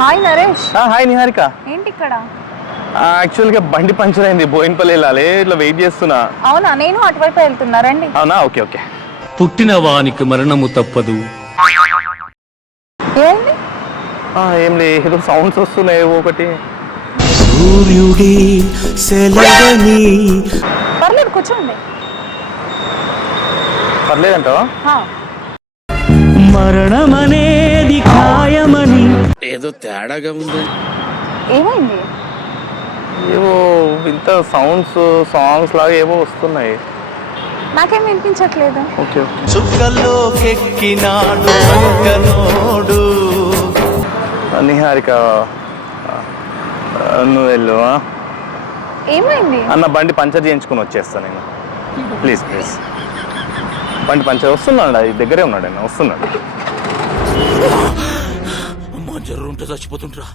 Hi Naresh. Hi Niharika. ఏంటి ఇక్కడ? యాక్చువల్గా బండి పంచర్ అయింది, బోయిన్పల్లి వెళ్ళాలి, ఇట్లా వెయిట్ చేస్తున్నా. అవునా, నేను అటువైపు వెళ్తున్నా, రండి. అవునా, ఓకే ఓకే. పుట్టిన వానికి మరణము తప్పదు. ఏంటి? ఏం లేదు, సౌండ్స్ వస్తున్నాయి ఒకటి. సూర్యుడి సెలవని పర్లేదు, కూర్చోండి. పర్లేదంటావా? మరణమనేది ఖాయమని. ఏదో తేడాగా ఉంది. ఏమైంది? ఏవో ఇంత సాంగ్స్ లాగా ఏవో వస్తున్నాయి. నాకేం వినిపించట్లేదు. Okay okay. చుక్కల్లోకెక్కినాడు అంకనోడు. నిహారిక, నువ్వు వెళ్ళు. ఏమైంది? అన్న బండి పంచర్ చేయించుకుని వచ్చేస్తాను నేను. Please please. బండి పంచర్ వస్తున్నాడు, దగ్గరే ఉన్నాడు, ఆయన వస్తున్నాడు. అమ్మా, జర్రు ఉంటే చచ్చిపోతుంటరా.